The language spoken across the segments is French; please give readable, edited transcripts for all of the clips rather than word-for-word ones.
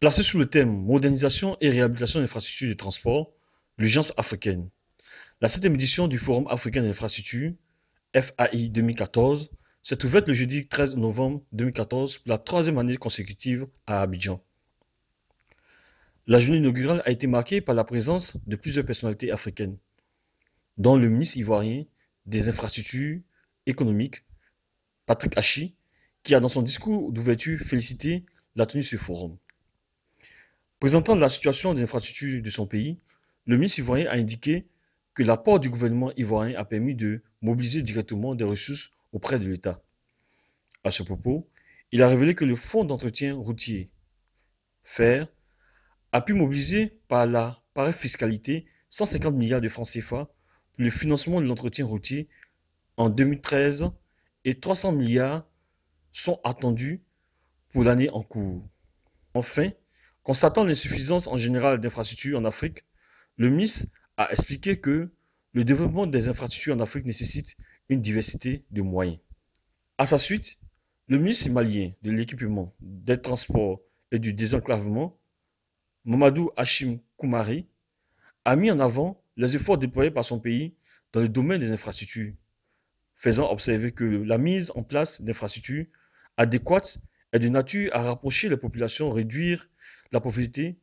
Placé sous le thème Modernisation et réhabilitation d'infrastructures de transport, l'urgence africaine. La 7e édition du Forum africain d'infrastructures, FAI 2014, s'est ouverte le jeudi 13 novembre 2014 pour la troisième année consécutive à Abidjan. La journée inaugurale a été marquée par la présence de plusieurs personnalités africaines, dont le ministre ivoirien des infrastructures économiques, Patrick Hachi, qui a dans son discours d'ouverture félicité la tenue de ce forum. Présentant la situation des infrastructures de son pays, le ministre ivoirien a indiqué que l'apport du gouvernement ivoirien a permis de mobiliser directement des ressources auprès de l'État. À ce propos, il a révélé que le Fonds d'entretien routier, FER, a pu mobiliser par la fiscalité 150 milliards de francs CFA pour le financement de l'entretien routier en 2013 et 300 milliards sont attendus pour l'année en cours. Enfin, constatant l'insuffisance en général d'infrastructures en Afrique, le ministre a expliqué que le développement des infrastructures en Afrique nécessite une diversité de moyens. À sa suite, le ministre malien de l'équipement, des transports et du désenclavement, Mamadou Hachim Koumari, a mis en avant les efforts déployés par son pays dans le domaine des infrastructures, faisant observer que la mise en place d'infrastructures adéquates est de nature à rapprocher les populations, réduire la pauvreté,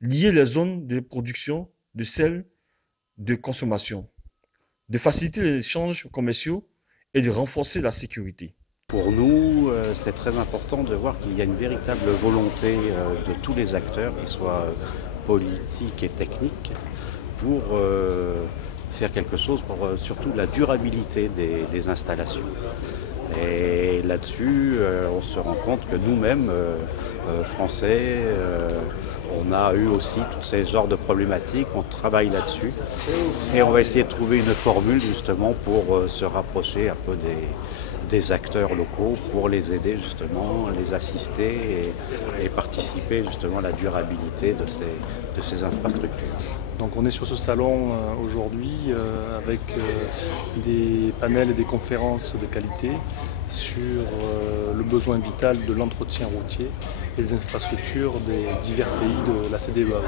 lier les zones de production de celles de consommation, de faciliter les échanges commerciaux et de renforcer la sécurité. Pour nous, c'est très important de voir qu'il y a une véritable volonté de tous les acteurs, qu'ils soient politiques et techniques, pour faire quelque chose pour surtout la durabilité des installations. Et là-dessus, on se rend compte que nous-mêmes, Français, on a eu aussi tous ces genres de problématiques, on travaille là-dessus. Et on va essayer de trouver une formule justement pour se rapprocher un peu des acteurs locaux pour les aider justement, les assister et participer justement à la durabilité de ces infrastructures. Donc on est sur ce salon aujourd'hui avec des panels et des conférences de qualité sur le besoin vital de l'entretien routier et des infrastructures des divers pays de la CEDEAO.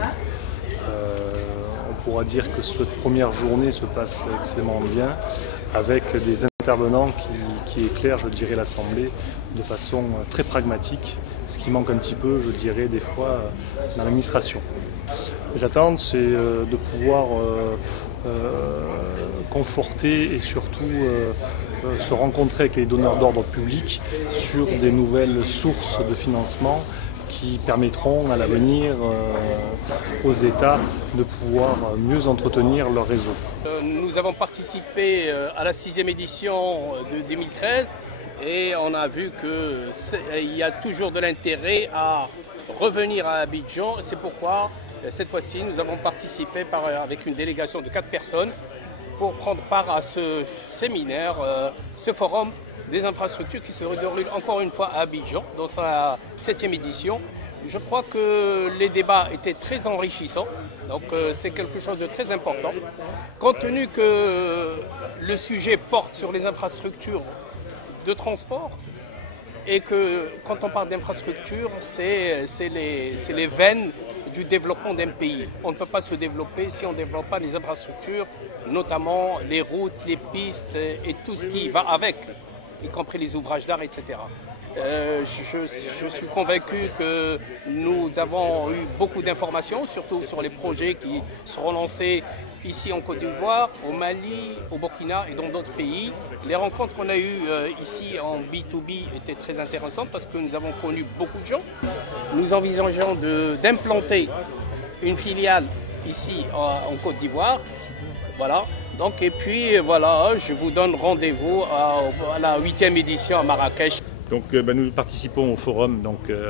On pourra dire que cette première journée se passe extrêmement bien avec des intervenants qui éclairent, je dirais, l'Assemblée de façon très pragmatique, ce qui manque un petit peu, je dirais, des fois dans l'administration. Les attentes, c'est de pouvoir conforter et surtout se rencontrer avec les donneurs d'ordre publics sur des nouvelles sources de financement qui permettront à l'avenir aux États de pouvoir mieux entretenir leur réseau. Nous avons participé à la 6e édition de 2013 et on a vu qu'il y a toujours de l'intérêt à revenir à Abidjan. C'est pourquoi cette fois-ci nous avons participé avec une délégation de 4 personnes pour prendre part à ce séminaire, ce forum des infrastructures qui se déroule encore une fois à Abidjan dans sa 7e édition. Je crois que les débats étaient très enrichissants, donc c'est quelque chose de très important. Compte tenu que le sujet porte sur les infrastructures de transport et que quand on parle d'infrastructures, c'est les veines du développement d'un pays. On ne peut pas se développer si on ne développe pas les infrastructures, notamment les routes, les pistes et tout ce qui va avec, y compris les ouvrages d'art, etc. Je suis convaincu que nous avons eu beaucoup d'informations, surtout sur les projets qui seront lancés ici en Côte d'Ivoire, au Mali, au Burkina et dans d'autres pays. Les rencontres qu'on a eues ici en B2B étaient très intéressantes parce que nous avons connu beaucoup de gens. Nous envisageons d'implanter une filiale ici en Côte d'Ivoire. Voilà. Donc, et puis voilà, je vous donne rendez-vous à la 8e édition à Marrakech. Donc, nous participons au Forum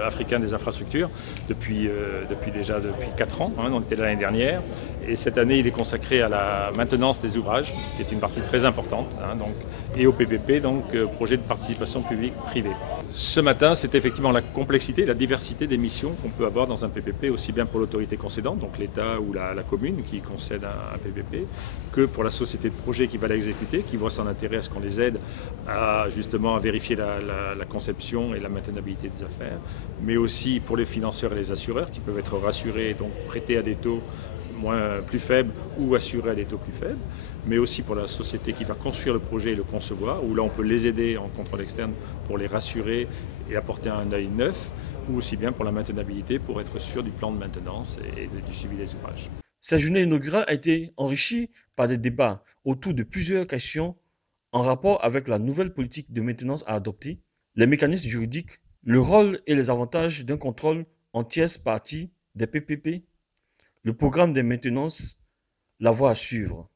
africain des infrastructures depuis 4 ans, on était là l'année dernière. Et cette année, il est consacré à la maintenance des ouvrages, qui est une partie très importante, et au PPP, donc projet de participation publique-privée. Ce matin, c'est effectivement la complexité, la diversité des missions qu'on peut avoir dans un PPP, aussi bien pour l'autorité concédante, donc l'État ou la commune qui concède un PPP, que pour la société de projet qui va l'exécuter, qui voit son intérêt à ce qu'on les aide à justement à vérifier la conception et la maintenabilité des affaires, mais aussi pour les financeurs et les assureurs qui peuvent être rassurés, donc prêter à des taux plus faibles ou assurés à des taux plus faibles, mais aussi pour la société qui va construire le projet et le concevoir, où là on peut les aider en contrôle externe pour les rassurer et apporter un œil neuf, ou aussi bien pour la maintenabilité, pour être sûr du plan de maintenance et du suivi des ouvrages. Cette journée inaugurale a été enrichie par des débats autour de plusieurs questions en rapport avec la nouvelle politique de maintenance à adopter, les mécanismes juridiques, le rôle et les avantages d'un contrôle en tierce partie des PPP, le programme de maintenance, la voie à suivre.